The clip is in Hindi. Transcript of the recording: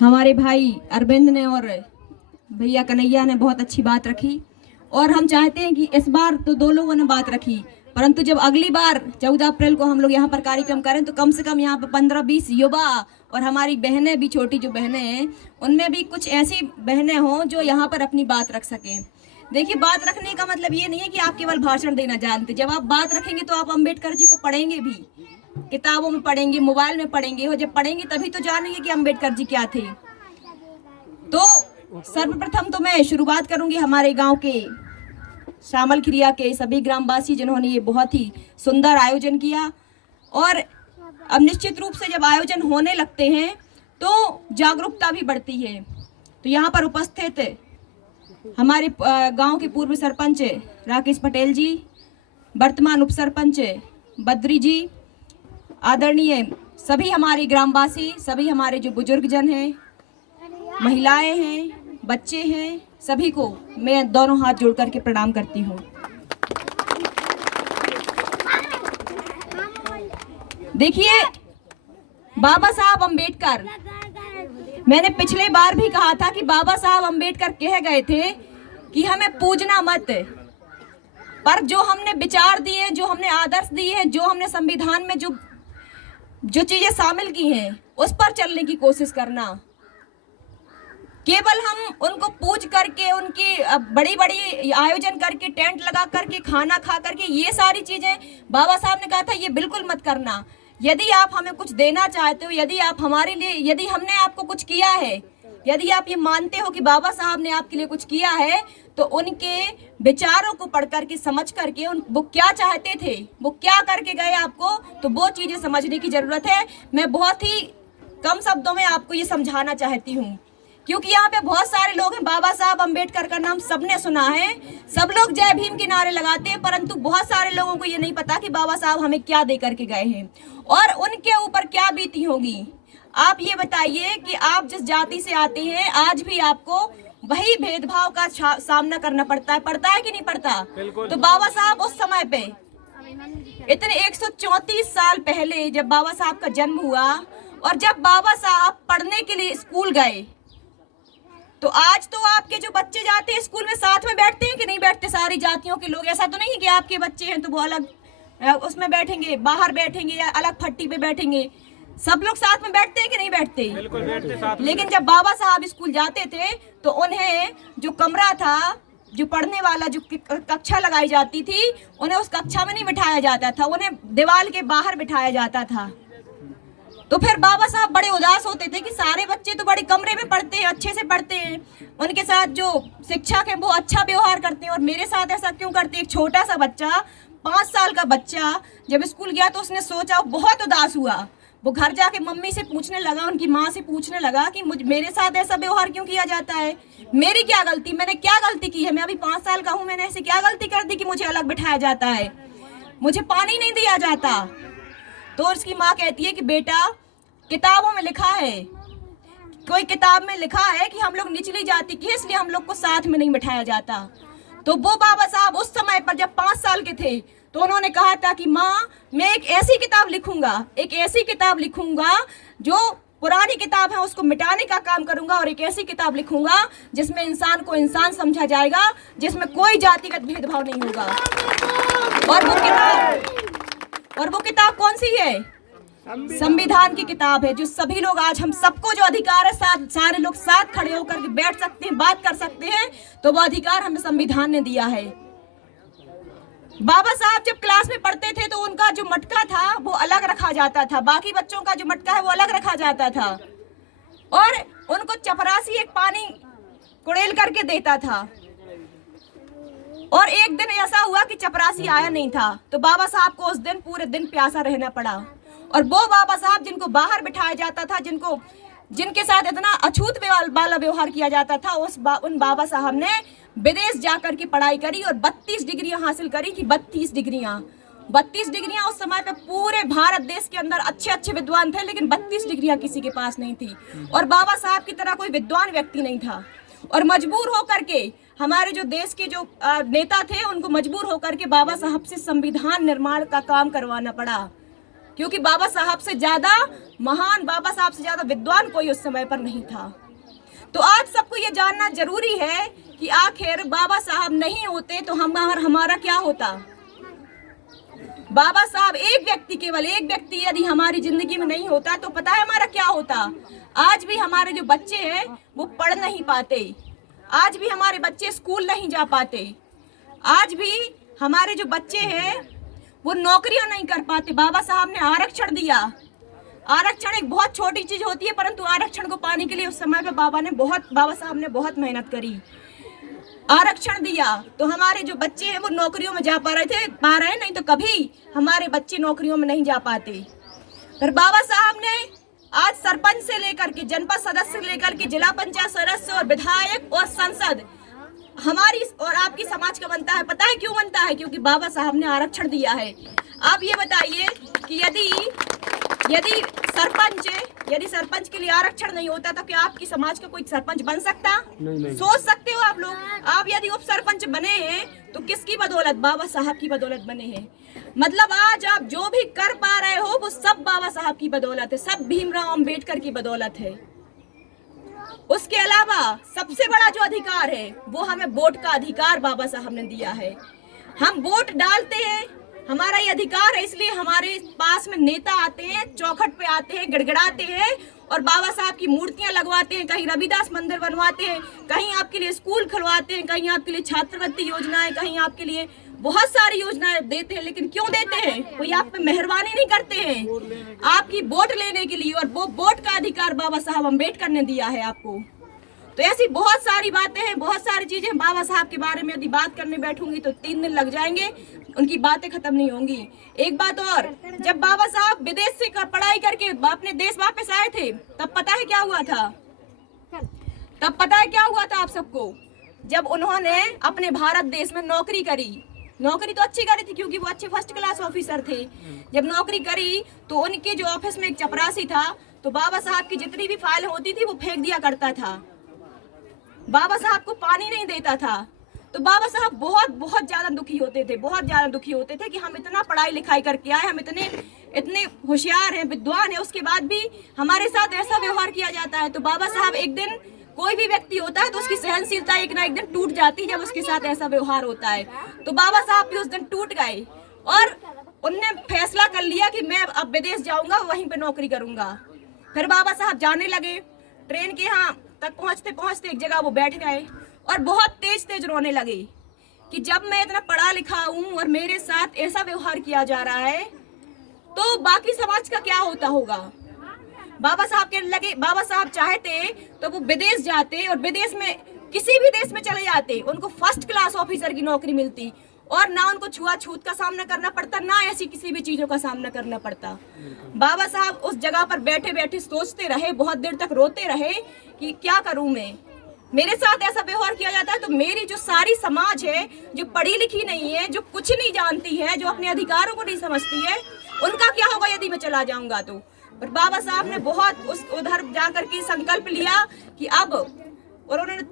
हमारे भाई अरविंद ने और भैया कन्हैया ने बहुत अच्छी बात रखी और हम चाहते हैं कि इस बार तो दो लोगों ने बात रखी, परंतु जब अगली बार 14 अप्रैल को हम लोग यहाँ पर कार्यक्रम करें तो कम से कम यहाँ पर 15-20 युवा और हमारी बहनें भी, छोटी जो बहनें हैं उनमें भी कुछ ऐसी बहनें हों जो यहाँ पर अपनी बात रख सकें। देखिए, बात रखने का मतलब ये नहीं है कि आप केवल भाषण देना जानते। जब आप बात रखेंगे तो आप अम्बेडकर जी को पढ़ेंगे भी, किताबों में पढ़ेंगे, मोबाइल में पढ़ेंगे, और जब पढ़ेंगे तभी तो जानेंगे कि अम्बेडकर जी क्या थे। तो सर्वप्रथम तो मैं शुरुआत करूंगी हमारे गांव के शामल खिरिया के सभी ग्रामवासी जिन्होंने ये बहुत ही सुंदर आयोजन किया। और अब निश्चित रूप से जब आयोजन होने लगते हैं तो जागरूकता भी बढ़ती है। तो यहाँ पर उपस्थित हमारे गांव के पूर्व सरपंच राकेश पटेल जी, वर्तमान उप सरपंच बद्री जी, आदरणीय सभी हमारे ग्रामवासी, सभी हमारे जो बुजुर्ग जन हैं, महिलाएं हैं, बच्चे हैं, सभी को मैं दोनों हाथ जोड़ करके प्रणाम करती हूँ। देखिए, बाबा साहब अम्बेडकर, मैंने पिछले बार भी कहा था कि बाबा साहब अम्बेडकर कह गए थे कि हमें पूजना मत, पर जो हमने विचार दिए, जो हमने आदर्श दिए हैं, जो हमने संविधान में जो चीजें शामिल की हैं उस पर चलने की कोशिश करना। केवल हम उनको पूज करके, उनकी बड़ी बड़ी आयोजन करके, टेंट लगा करके, खाना खा करके, ये सारी चीजें बाबा साहब ने कहा था ये बिल्कुल मत करना। यदि आप हमें कुछ देना चाहते हो, यदि आप हमारे लिए, यदि हमने आपको कुछ किया है, यदि आप ये मानते हो कि बाबा साहब ने आपके लिए कुछ किया है, तो उनके विचारों को पढ़ करके, समझ करके, वो क्या चाहते थे, वो क्या करके गए आपको, तो वो चीजें समझने की जरूरत है। मैं बहुत ही कम शब्दों में आपको ये समझाना चाहती हूँ, क्योंकि यहाँ पे बहुत सारे लोग हैं। बाबा साहब अम्बेडकर का नाम सबने सुना है, सब लोग जय भीम के नारे लगाते हैं, परंतु बहुत सारे लोगों को ये नहीं पता कि बाबा साहब हमें क्या दे करके गए हैं और उनके ऊपर क्या बीती होगी। आप ये बताइए कि आप जिस जाति से आते हैं, आज भी आपको वही भेदभाव का सामना करना पड़ता है कि नहीं पड़ता? तो बाबा साहब उस समय पे, इतने 134 साल पहले जब बाबा साहब का जन्म हुआ और जब बाबा साहब पढ़ने के लिए स्कूल गए, तो आज तो आपके जो बच्चे जाते हैं स्कूल में, साथ में बैठते हैं कि नहीं बैठते सारी जातियों के लोग? ऐसा तो नहीं है कि आपके बच्चे हैं तो वो अलग उसमें बैठेंगे, बाहर बैठेंगे या अलग फट्टी पे बैठेंगे। सब लोग साथ में बैठते हैं कि नहीं बैठते? बिल्कुल बैठते साथ में। लेकिन जब बाबा साहब स्कूल जाते थे तो उन्हें जो कमरा था, जो पढ़ने वाला जो कक्षा लगाई जाती थी, उन्हें उस कक्षा में नहीं बिठाया जाता था, उन्हें दीवार के बाहर बिठाया जाता था। तो फिर बाबा साहब बड़े उदास होते थे कि सारे बच्चे तो बड़े कमरे में पढ़ते हैं, अच्छे से पढ़ते हैं, उनके साथ जो शिक्षक है वो अच्छा व्यवहार करते हैं, और मेरे साथ ऐसा क्यों करते हैं? एक छोटा सा बच्चा, 5 साल का बच्चा जब स्कूल गया तो उसने सोचा, बहुत उदास हुआ। वो घर जाके मम्मी से पूछने लगा, उनकी माँ से पूछने लगा कि मेरे साथ ऐसा व्यवहार क्यों किया जाता है, मेरी क्या गलती, मैंने क्या गलती की है? मैं अभी 5 साल का हूँ, मैंने ऐसी क्या गलती कर दी कि मुझे अलग बिठाया जाता है, मुझे पानी नहीं दिया जाता? तो उसकी माँ कहती है कि बेटा, किताबों में लिखा है, कोई किताब में लिखा है कि हम लोग निचली जाति की है, इसलिए हम लोग को साथ में नहीं बिठाया जाता। तो वो बाबा साहब उस समय पर जब 5 साल के थे तो उन्होंने कहा था कि माँ, मैं एक ऐसी किताब लिखूंगा, एक ऐसी किताब लिखूंगा, जो पुरानी किताब है उसको मिटाने का काम करूंगा, और एक ऐसी किताब लिखूंगा जिसमें इंसान को इंसान समझा जाएगा, जिसमें कोई जातिगत भेदभाव नहीं होगा। और वो किताब कौन सी है? संविधान की किताब है, जो सभी लोग, आज हम सबको जो अधिकार है, सारे लोग साथ खड़े होकर के बैठ सकते हैं, बात कर सकते हैं, तो वो अधिकार हमें संविधान ने दिया है। बाबा साहब जब क्लास में पढ़ते थे तो उनका जो मटका था वो अलग रखा जाता था, बाकी बच्चों का जो मटका है वो अलग रखा जाता था, और उनको चपरासी एक पानी कुड़ेल करके देता था। और एक दिन ऐसा हुआ कि चपरासी आया नहीं था, तो बाबा साहब को उस दिन पूरे दिन प्यासा रहना पड़ा। और वो बाबा साहब जिनको बाहर बिठाया जाता था, जिनके साथ इतना अछूत वाला व्यवहार किया जाता था, उन बाबा साहब ने विदेश जाकर के पढ़ाई करी और 32 डिग्रियां हासिल करी थी। 32 डिग्रियां उस समय पे पूरे भारत देश के अंदर अच्छे अच्छे विद्वान थे, लेकिन 32 डिग्रियां किसी के पास नहीं थी। और बाबा साहब की तरह कोई विद्वान व्यक्ति नहीं था, और मजबूर होकर के हमारे जो देश के जो नेता थे, उनको मजबूर होकर के बाबा साहब से संविधान निर्माण का काम करवाना पड़ा। क्योंकि बाबा साहब से ज्यादा महान, बाबा साहब से ज्यादा विद्वान कोई उस समय पर नहीं था। तो आज सबको ये जानना जरूरी है कि आखिर बाबा साहब नहीं होते तो हमारा क्या होता। बाबा साहब एक व्यक्ति, केवल एक व्यक्ति यदि हमारी जिंदगी में नहीं होता तो पता है हमारा क्या होता। आज भी हमारे जो बच्चे हैं वो पढ़ नहीं पाते, आज भी हमारे बच्चे स्कूल नहीं जा पाते, आज भी हमारे जो बच्चे हैं वो नौकरियां नहीं कर पाते। बाबा साहब ने आरक्षण दिया। आरक्षण एक बहुत छोटी चीज होती है, परंतु आरक्षण को पाने के लिए उस समय पे बाबा साहब ने बहुत मेहनत करी। आरक्षण दिया तो हमारे जो बच्चे हैं वो नौकरियों में जा पा रहे हैं, नहीं तो कभी हमारे बच्चे नौकरियों में नहीं जा पाते। पर बाबा साहब ने आज सरपंच से लेकर के जनपद सदस्य से लेकर के जिला पंचायत सदस्य और विधायक और सांसद हमारी और आपकी समाज का बनता है। पता है क्यों बनता है? क्योंकि बाबा साहब ने आरक्षण दिया है। आप ये बताइए कि यदि सरपंच के लिए आरक्षण नहीं होता तो क्या आपकी समाज का कोई सरपंच बन सकता? नहीं। सोच सकते हो आप लोग। आप यदि उप सरपंच बने हैं तो किसकी बदौलत? बाबा साहब की बदौलत बने हैं। मतलब आज आप जो भी कर पा रहे हो वो सब बाबा साहब की बदौलत है, सब भीमराव अंबेडकर की बदौलत है। उसके अलावा सबसे बड़ा जो अधिकार है वो हमें वोट का अधिकार बाबा साहब ने दिया है। हम वोट डालते हैं, हमारा ये अधिकार है, इसलिए हमारे पास में नेता आते हैं, चौखट पे आते हैं, गिड़गिड़ाते हैं और बाबा साहब की मूर्तियां लगवाते हैं, कहीं रविदास मंदिर बनवाते हैं, कहीं आपके लिए स्कूल खुलवाते हैं, कहीं आपके लिए छात्रवृत्ति योजनाएं, कहीं आपके लिए बहुत सारी योजनाएं देते हैं। लेकिन क्यों देते हैं? कोई आप पे मेहरबानी नहीं करते हैं, आपकी वोट लेने के लिए। और वो वोट का अधिकार बाबा साहब अम्बेडकर ने दिया है आपको। तो ऐसी बहुत सारी बातें हैं, बहुत सारी चीजें। बाबा साहब के बारे में यदि बात करने बैठूंगी तो 3 दिन लग जाएंगे, उनकी बातें खत्म नहीं होंगी। एक बात और, जब बाबा साहब विदेश से पढ़ाई करके अपने देश वापस आए थे तब पता है क्या हुआ था? आप सबको? जब उन्होंने अपने भारत देश में नौकरी करी, नौकरी तो अच्छी करी थी क्योंकि वो अच्छे फर्स्ट क्लास ऑफिसर थे। जब नौकरी करी तो उनके जो ऑफिस में एक चपरासी था, तो बाबा साहब की जितनी भी फाइल होती थी वो फेंक दिया करता था, बाबा साहब को पानी नहीं देता था। तो बाबा साहब बहुत ज्यादा दुखी होते थे कि हम इतना पढ़ाई लिखाई करके आए, हम इतने होशियार हैं, विद्वान हैं, उसके बाद भी हमारे साथ ऐसा व्यवहार किया जाता है। तो बाबा साहब एक दिन, कोई भी व्यक्ति होता है तो उसकी सहनशीलता एक ना एक दिन टूट जाती है जब उसके साथ ऐसा व्यवहार होता है। तो बाबा साहब भी उस दिन टूट गए और उनने फैसला कर लिया कि मैं अब विदेश जाऊंगा, वहीं पे नौकरी करूंगा। फिर बाबा साहब जाने लगे, ट्रेन के यहाँ तक पहुंचते एक जगह वो बैठ गए और बहुत तेज रोने लगे कि जब मैं इतना पढ़ा लिखा हूँ और मेरे साथ ऐसा व्यवहार किया जा रहा है तो बाकी समाज का क्या होता होगा। बाबा साहब चाहते तो वो विदेश जाते और विदेश में किसी भी देश में चले जाते, उनको फर्स्ट क्लास ऑफिसर की नौकरी मिलती और ना उनको छुआछूत का सामना करना पड़ता, ना ऐसी किसी भी चीजों का सामना करना पड़ता। बाबा साहब उस जगह पर बैठे बैठे सोचते रहे, बहुत देर तक रोते रहे कि क्या करूं मैं, मेरे साथ ऐसा व्यवहार किया जाता है तो मेरी जो सारी समाज है, जो पढ़ी लिखी नहीं है, जो कुछ नहीं जानती है, जो अपने अधिकारों को नहीं समझती है, उनका क्या होगा यदि मैं चला जाऊंगा तो। पर बाबा साहब ने बहुत उधर जाकर के संकल्प लिया कि अब, और उन्होंने